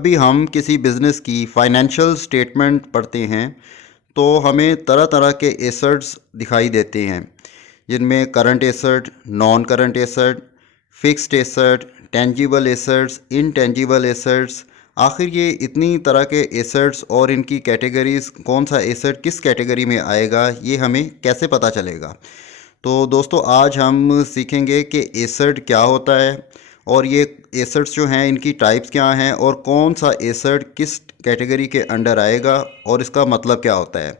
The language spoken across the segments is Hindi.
भी हम किसी बिज़नेस की फाइनेंशियल स्टेटमेंट पढ़ते हैं तो हमें तरह तरह के एसेट्स दिखाई देते हैं, जिनमें current asset, non current asset, fixed asset, tangible assets, intangible assets. आखिर ये इतनी तरह के एसेट्स और इनकी कैटेगरीज, कौन सा एसेट किस कैटेगरी में आएगा, ये हमें कैसे पता चलेगा। तो दोस्तों, आज हम सीखेंगे कि एसेट क्या होता है और ये एसेट्स जो हैं इनकी टाइप्स क्या हैं और कौन सा एसेट किस कैटेगरी के अंडर आएगा और इसका मतलब क्या होता है।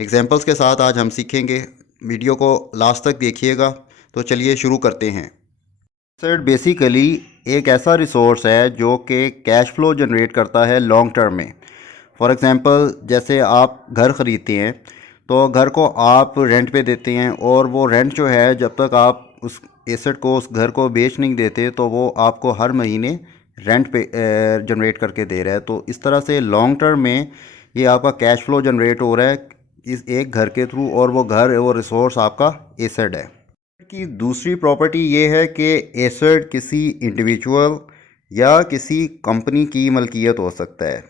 एग्जांपल्स के साथ आज हम सीखेंगे। वीडियो को लास्ट तक देखिएगा। तो चलिए शुरू करते हैं। एसेट बेसिकली एक ऐसा रिसोर्स है जो कि कैश फ्लो जनरेट करता है लॉन्ग टर्म में। फॉर एग्ज़ाम्पल, जैसे आप घर ख़रीदते हैं तो घर को आप रेंट पे देते हैं और वो रेंट जो है, जब तक आप उस एसेट को, उस घर को बेच नहीं देते, तो वो आपको हर महीने रेंट पे जनरेट करके दे रहा है। तो इस तरह से लॉन्ग टर्म में ये आपका कैश फ्लो जनरेट हो रहा है इस एक घर के थ्रू, और वो घर, वो रिसोर्स आपका एसेट है। की दूसरी प्रॉपर्टी ये है कि एसेट किसी इंडिविजुअल या किसी कंपनी की मलकियत हो सकता है।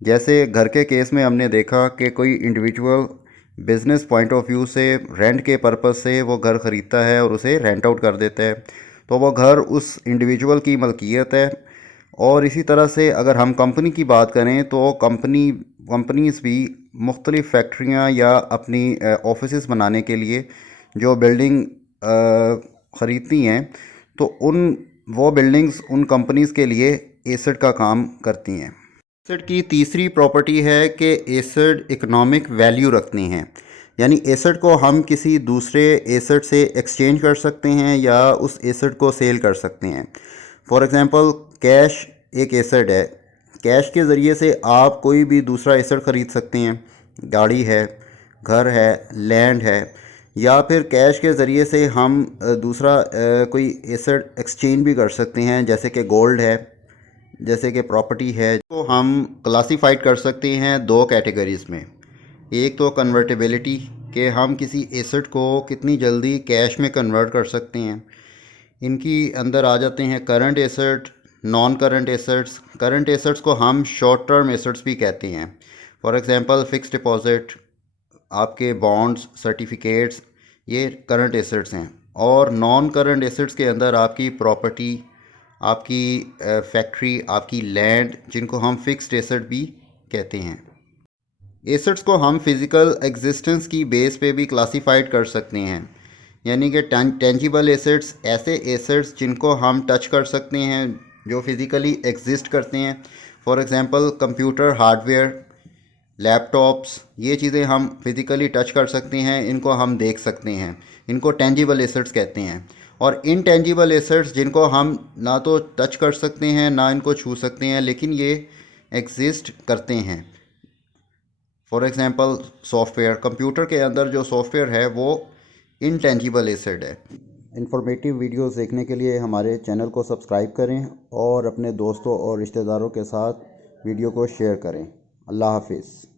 जैसे घर के केस में हमने देखा कि कोई individual business point of view से रेंट के पर्पस से वो घर ख़रीदता है और उसे रेंट आउट कर देता है, तो वो घर उस इंडिविजुअल की मलकियत है। और इसी तरह से अगर हम कंपनी की बात करें तो कंपनीज़ भी मुख्तलिफ़ फैक्ट्रियाँ या अपनी ऑफिसेज़ बनाने के लिए जो बिल्डिंग ख़रीदती हैं, तो वो बिल्डिंग्स उन कंपनीज़ के लिए एसेट का काम करती हैं। एसेट की तीसरी प्रॉपर्टी है कि एसेट इकोनॉमिक वैल्यू रखते हैं, यानी एसेट को हम किसी दूसरे एसेट से एक्सचेंज कर सकते हैं या उस एसेट को सेल कर सकते हैं। फॉर एग्ज़ाम्पल, कैश एक एसेट है। कैश के ज़रिए से आप कोई भी दूसरा एसेट ख़रीद सकते हैं। गाड़ी है, घर है, लैंड है, या फिर कैश के ज़रिए से हम दूसरा कोई एसेट एक्सचेंज भी कर सकते हैं, जैसे कि गोल्ड है, जैसे कि प्रॉपर्टी है। तो हम क्लासीफाइड कर सकते हैं दो कैटेगरीज़ में। एक तो कन्वर्टेबिलिटी, कि हम किसी एसेट को कितनी जल्दी कैश में कन्वर्ट कर सकते हैं। इनकी अंदर आ जाते हैं current asset, non current assets. Current assets को हम शॉर्ट टर्म एसेट्स भी कहते हैं। फॉर एग्ज़ाम्पल, फ़िक्स डिपॉज़िट, आपके बॉन्ड्स, सर्टिफिकेट्स, ये करंट एसेट्स हैं। और नॉन करंट एसेट्स के अंदर आपकी प्रॉपर्टी, आपकी फैक्ट्री, आपकी लैंड, जिनको हम फिक्स्ड एसेट भी कहते हैं। एसेट्स को हम फिज़िकल एग्जिस्टेंस की बेस पे भी क्लासीफाइड कर सकते हैं, यानी कि टेंजिबल एसेट्स, ऐसे एसेट्स जिनको हम टच कर सकते हैं, जो फिज़िकली एग्जिस्ट करते हैं। For example, computer hardware, laptops, ये चीज़ें हम फिज़िकली टच कर सकते हैं, इनको हम देख सकते हैं, इनको टेंजिबल एसेट्स कहते हैं। और इनटेंजिबल एसेट्स, जिनको हम ना तो टच कर सकते हैं ना इनको छू सकते हैं, लेकिन ये एग्जिस्ट करते हैं। फॉर एग्ज़ाम्पल, सॉफ्टवेयर, कंप्यूटर के अंदर जो सॉफ्टवेयर है वो इनटेंजिबल एसेट है। इंफॉर्मेटिव वीडियोस देखने के लिए हमारे चैनल को सब्सक्राइब करें और अपने दोस्तों और रिश्तेदारों के साथ वीडियो को शेयर करें। अल्लाह हाफिज़।